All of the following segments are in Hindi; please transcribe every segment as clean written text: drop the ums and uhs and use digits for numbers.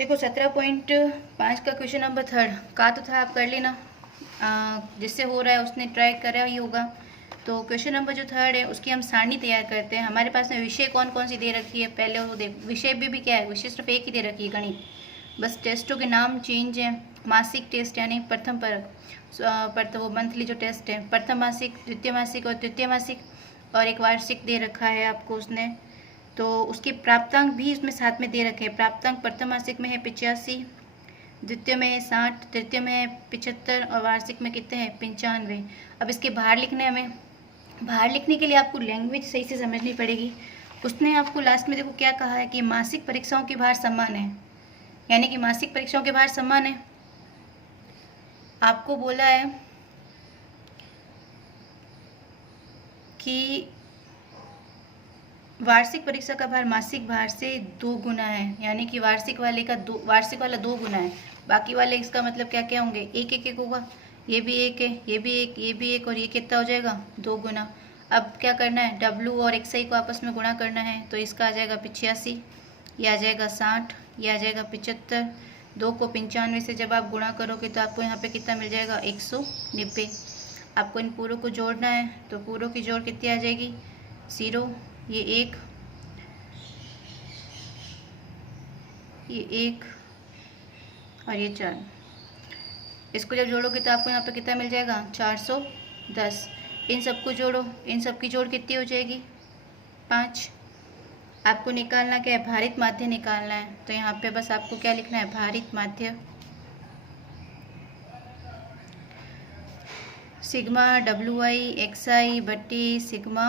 देखो 17.5 का क्वेश्चन नंबर 3 का तो था, आप कर लेना। जिससे हो रहा है उसने ट्राई करा ही होगा। तो क्वेश्चन नंबर जो 3 है उसकी हम सारणी तैयार करते हैं। हमारे पास में विषय कौन कौन सी दे रखी है पहले वो देख। विषय भी क्या है, विषय सिर्फ एक ही दे रखी है, गणित। बस टेस्टों के नाम चेंज है। मासिक टेस्ट यानी प्रथम पर वो मंथली जो टेस्ट है, प्रथम मासिक, द्वितीय मासिक और तृतीय मासिक, और एक वार्षिक दे रखा है आपको उसने। तो उसके प्राप्तांक भी इसमें साथ में दे रखे हैं। प्राप्तांक प्रथम मासिक में है 85, द्वितीय में है 60, तृतीय में है 75 और वार्षिक में कितने हैं 95। अब इसके बाहर लिखने हमें, बाहर लिखने के लिए आपको लैंग्वेज सही से समझनी पड़ेगी। उसने आपको लास्ट में देखो क्या कहा है कि मासिक परीक्षाओं के बाहर समान है, यानी कि मासिक परीक्षाओं के बाहर समान है। आपको बोला है कि वार्षिक परीक्षा का भार मासिक भार से 2 गुना है, यानी कि वार्षिक वाले का वार्षिक वाला 2 गुना है। बाकी वाले इसका मतलब क्या क्या होंगे, एक एक एक होगा। ये भी एक है, ये भी एक, ये भी एक, और ये कितना हो जाएगा 2 गुना। अब क्या करना है, W और XI को आपस में गुणा करना है। तो इसका आ जाएगा 85, ये आ जाएगा 60, ये आ जाएगा 75। 2 को 95 से जब आप गुणा करोगे तो आपको यहाँ पे कितना मिल जाएगा 190। आपको इन पूरों को जोड़ना है, तो पूरों की जोड़ कितनी आ जाएगी 0, ये एक, ये एक और ये 4। इसको जब जोड़ोगे तो आपको यहाँ पे कितना मिल जाएगा 410। इन सबको जोड़ो, इन सब की जोड़ कितनी हो जाएगी 5। आपको निकालना क्या है, भारित माध्य निकालना है। तो यहाँ पे बस आपको क्या लिखना है, भारित माध्य सिग्मा WI XI बट्टे सिग्मा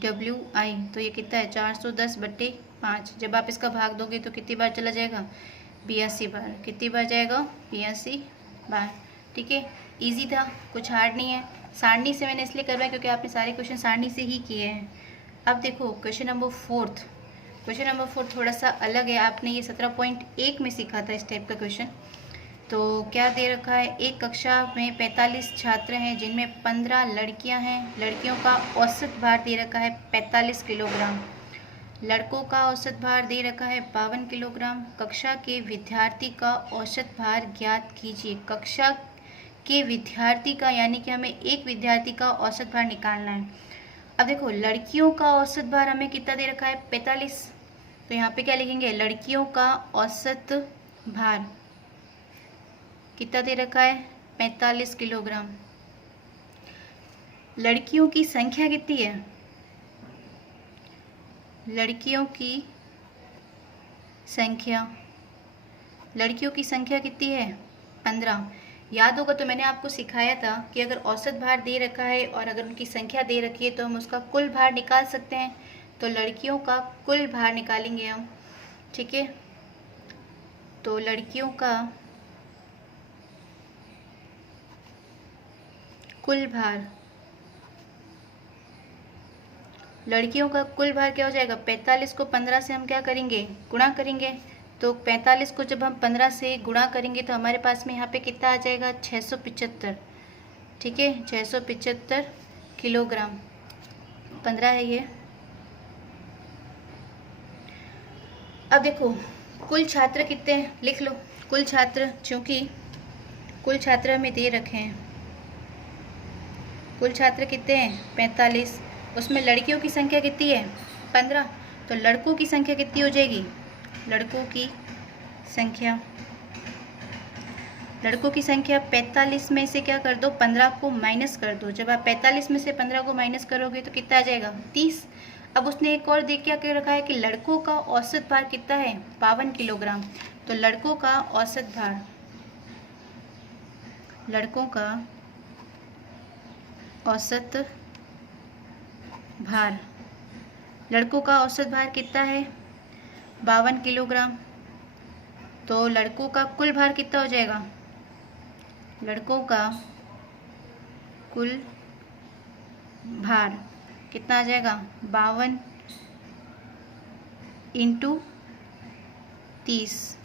WI। तो ये कितना है 410 बट्टे 5। जब आप इसका भाग दोगे तो कितनी बार चला जाएगा 82 बार। कितनी बार जाएगा 82 बार। ठीक है, इजी था, कुछ हार्ड नहीं है। सारणी से मैंने इसलिए करवाया क्योंकि आपने सारे क्वेश्चन सारणी से ही किए हैं। अब देखो क्वेश्चन नंबर 4। क्वेश्चन नंबर 4 थोड़ा सा अलग है। आपने ये 17.1 में सीखा था इस टाइप का क्वेश्चन। तो क्या दे रखा है, एक कक्षा में 45 छात्र हैं जिनमें 15 लड़कियां हैं। लड़कियों का औसत भार दे रखा है 45 किलोग्राम, लड़कों का औसत भार दे रखा है 52 किलोग्राम। कक्षा के विद्यार्थी का औसत भार ज्ञात कीजिए। कक्षा के विद्यार्थी का, यानी कि हमें एक विद्यार्थी का औसत भार निकालना है। अब देखो लड़कियों का औसत भार हमें कितना दे रखा है 45। तो यहाँ पे क्या लिखेंगे, लड़कियों का औसत भार कितना दे रखा है 45 किलोग्राम। लड़कियों की संख्या कितनी है, लड़कियों की संख्या, लड़कियों की संख्या कितनी है 15। याद होगा तो मैंने आपको सिखाया था कि अगर औसत भार दे रखा है और अगर उनकी संख्या दे रखी है तो हम उसका कुल भार निकाल सकते हैं। तो लड़कियों का कुल भार निकालेंगे हम। ठीक है, तो लड़कियों का कुल भार, लड़कियों का कुल भार क्या हो जाएगा, 45 को 15 से हम क्या करेंगे गुणा करेंगे। तो 45 को जब हम 15 से गुणा करेंगे तो हमारे पास में यहाँ पे कितना आ जाएगा 675। ठीक है, 675 किलोग्राम। 15 है ये। अब देखो कुल छात्र कितने हैं, लिख लो कुल छात्र, क्योंकि कुल छात्र हमें दे रखे हैं। कुल छात्र कितने हैं 45, उसमें लड़कियों की संख्या कितनी है 15। तो लड़कों की संख्या कितनी हो जाएगी, लड़कों की संख्या, लड़कों की संख्या 45 में से क्या कर दो 15 को माइनस कर दो। जब आप 45 में से 15 को माइनस करोगे तो कितना आ जाएगा 30। अब उसने एक और देख क्या कह रखा है कि लड़कों का औसत भार कितना है 52 किलोग्राम। तो लड़कों का औसत भार, लड़कों का औसत भार, लड़कों का औसत भार कितना है 52 किलोग्राम। तो लड़कों का कुल भार कितना हो जाएगा, लड़कों का कुल भार कितना आ जाएगा 52 × 30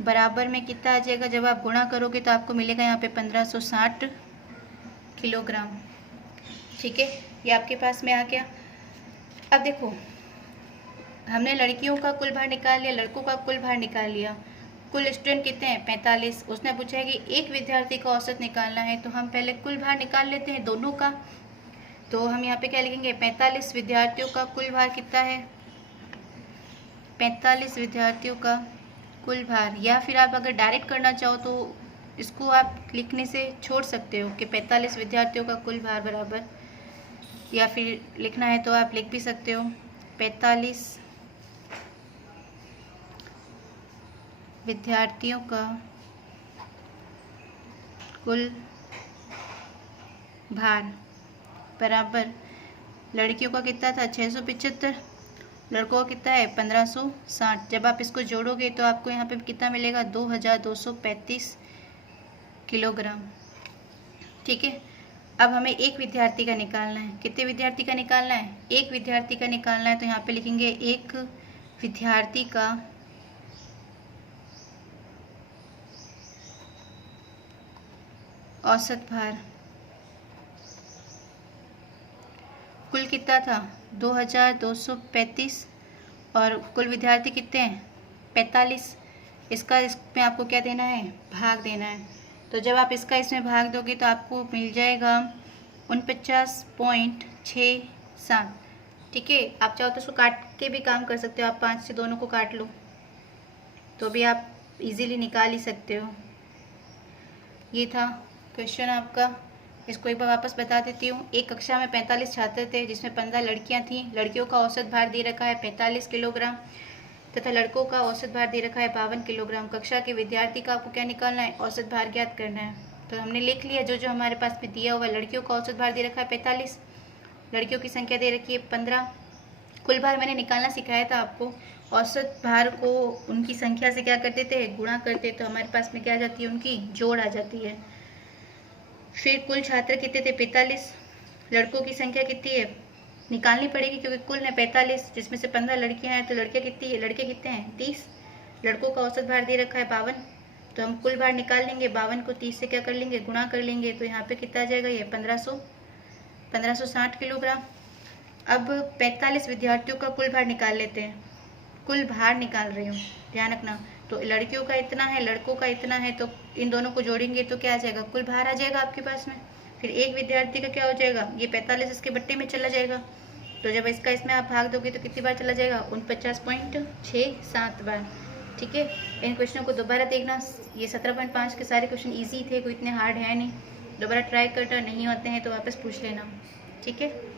बराबर में कितना आ जाएगा, जब आप गुणा करोगे तो आपको मिलेगा यहाँ पे 1560 किलोग्राम। ठीक है, ये आपके पास में आ गया। अब देखो हमने लड़कियों का कुल भार निकाल लिया, लड़कों का कुल भार निकाल लिया। कुल स्टूडेंट कितने हैं 45। उसने पूछा है कि एक विद्यार्थी का औसत निकालना है, तो हम पहले कुल भार निकाल लेते हैं दोनों का। तो हम यहाँ पे क्या लिखेंगे, 45 विद्यार्थियों का कुल भार कितना है, 45 विद्यार्थियों का कुल भार। या फिर आप अगर डायरेक्ट करना चाहो तो इसको आप लिखने से छोड़ सकते हो कि 45 विद्यार्थियों का कुल भार बराबर, या फिर लिखना है तो आप लिख भी सकते हो 45 विद्यार्थियों का कुल भार बराबर, लड़कियों का कितना था 675, लड़कों का कितना है 1560। जब आप इसको जोड़ोगे तो आपको यहाँ पे कितना मिलेगा 2235 किलोग्राम। ठीक है, अब हमें एक विद्यार्थी का निकालना है। कितने विद्यार्थी का निकालना है, एक विद्यार्थी का निकालना है। तो यहाँ पे लिखेंगे एक विद्यार्थी का औसत भार। कुल कितना था 2235 और कुल विद्यार्थी कितने हैं 45। इसमें आपको क्या देना है, भाग देना है। तो जब आप इसका इसमें भाग दोगे तो आपको मिल जाएगा 49.67। ठीक है, आप चाहो तो उसको काट के भी काम कर सकते हो, आप 5 से दोनों को काट लो तो भी आप इजीली निकाल ही सकते हो। ये था क्वेश्चन आपका। इसको एक बार वापस बता देती हूँ। एक कक्षा में 45 छात्र थे जिसमें 15 लड़कियां थीं। लड़कियों का औसत भार दे रखा है 45 किलोग्राम तथा लड़कों का औसत भार दे रखा है 52 किलोग्राम। कक्षा के विद्यार्थी का आपको क्या निकालना है, औसत भार ज्ञात करना है। तो हमने लिख लिया जो जो हमारे पास में दिया हुआ। लड़कियों का औसत भार दे रखा है 45, लड़कियों की संख्या दे रखी है 15। कुल भार मैंने निकालना सिखाया था आपको। औसत भार को उनकी संख्या से क्या करते थे, गुणा करते, तो हमारे पास में क्या आ जाती है, उनकी जोड़ आ जाती है। फिर कुल छात्र कितने थे 45, लड़कों की संख्या कितनी है निकालनी पड़ेगी क्योंकि कुल है 45 जिसमें से 15 लड़कियां हैं, तो लड़कियां कितनी है, लड़के कितने हैं 30। लड़कों का औसत भार दे रखा है 52, तो हम कुल भार निकाल लेंगे। 52 को 30 से क्या कर लेंगे, गुणा कर लेंगे। तो यहाँ पे कितना आ जाएगा, ये 1560 किलोग्राम। अब 45 विद्यार्थियों का कुल भार निकाल लेते हैं। कुल भार निकाल रही हूँ, ध्यान रखना। तो लड़कियों का इतना है, लड़कों का इतना है, तो इन दोनों को जोड़ेंगे तो क्या आ जाएगा, कुल भार आ जाएगा आपके पास में। फिर एक विद्यार्थी का क्या हो जाएगा, ये 45 इसके बट्टे में चला जाएगा। तो जब इसका इसमें आप भाग दोगे तो कितनी बार चला जाएगा, 49.67 बार। ठीक है, इन क्वेश्चनों को दोबारा देखना। ये 17.5 के सारे क्वेश्चन ईजी थे, कोई इतने हार्ड है नहीं। दोबारा ट्राई करना, नहीं होते हैं तो वापस पूछ लेना। ठीक है।